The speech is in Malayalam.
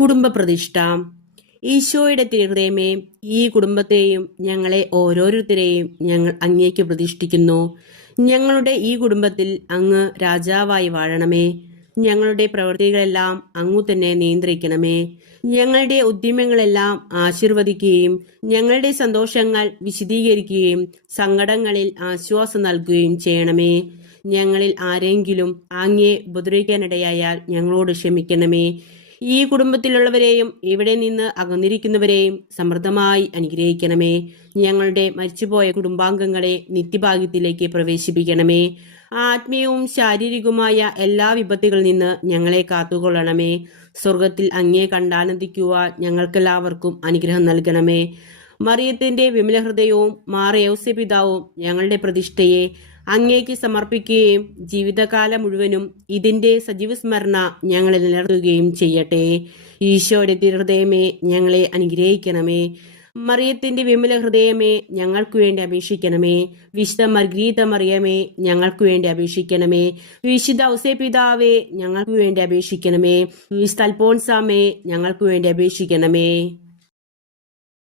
കുടുംബ പ്രതിഷ്ഠ. ഈശോയുടെ തിരുഹൃദയമേ, ഈ കുടുംബത്തെയും ഞങ്ങളെ ഓരോരുത്തരെയും ഞങ്ങൾ അങ്ങേക്ക് പ്രതിഷ്ഠിക്കുന്നു. ഞങ്ങളുടെ ഈ കുടുംബത്തിൽ അങ്ങ് രാജാവായി വാഴണമേ. ഞങ്ങളുടെ പ്രവൃത്തികളെല്ലാം അങ്ങു തന്നെ നിയന്ത്രിക്കണമേ. ഞങ്ങളുടെ ഉദ്യമങ്ങളെല്ലാം ആശീർവദിക്കുകയും ഞങ്ങളുടെ സന്തോഷങ്ങൾ വിശദീകരിക്കുകയും സങ്കടങ്ങളിൽ ആശ്വാസം നൽകുകയും ചെയ്യണമേ. ഞങ്ങളിൽ ആരെങ്കിലും അങ്ങയെ ഉപദ്രവിക്കാനിടയായാൽ ഞങ്ങളോട് ക്ഷമിക്കണമേ. ഈ കുടുംബത്തിലുള്ളവരെയും ഇവിടെ നിന്ന് അകന്നിരിക്കുന്നവരെയും സമൃദ്ധമായി അനുഗ്രഹിക്കണമേ. ഞങ്ങളുടെ മരിച്ചുപോയ കുടുംബാംഗങ്ങളെ നിത്യഭാഗ്യത്തിലേക്ക് പ്രവേശിപ്പിക്കണമേ. ആത്മീയവും ശാരീരികവുമായ എല്ലാ വിപത്തുകളിൽ നിന്ന് ഞങ്ങളെ കാത്തുകൊള്ളണമേ. സ്വർഗത്തിൽ അങ്ങയെ കണ്ടാനന്ദിക്കുവാൻ ഞങ്ങൾക്കെല്ലാവർക്കും അനുഗ്രഹം നൽകണമേ. മറിയത്തിന്റെ വിമല ഹൃദയവും മാർ യൗസേപിതാവും ഞങ്ങളുടെ പ്രതിഷ്ഠയെ അങ്ങേക്ക് സമർപ്പിക്കുകയും ജീവിതകാലം മുഴുവനും ഇതിന്റെ സജീവ സ്മരണ ഞങ്ങളെ നിലനിർത്തുകയും ചെയ്യട്ടെ. ഈശോയുടെ തിരുഹൃദയമേ, ഞങ്ങളെ അനുഗ്രഹിക്കണമേ. മറിയത്തിന്റെ വിമല ഹൃദയമേ, ഞങ്ങൾക്കു വേണ്ടി അപേക്ഷിക്കണമേ. വിശുദ്ധ മർഗ്രീത മറിയമേ, ഞങ്ങൾക്കു വേണ്ടി അപേക്ഷിക്കണമേ. വിശുദ്ധ ഔസേപിതാവേ, ഞങ്ങൾക്കു വേണ്ടി അപേക്ഷിക്കണമേ. വിശുദ്ധ അൽഫോൻസാമേ, ഞങ്ങൾക്കു വേണ്ടി അപേക്ഷിക്കണമേ.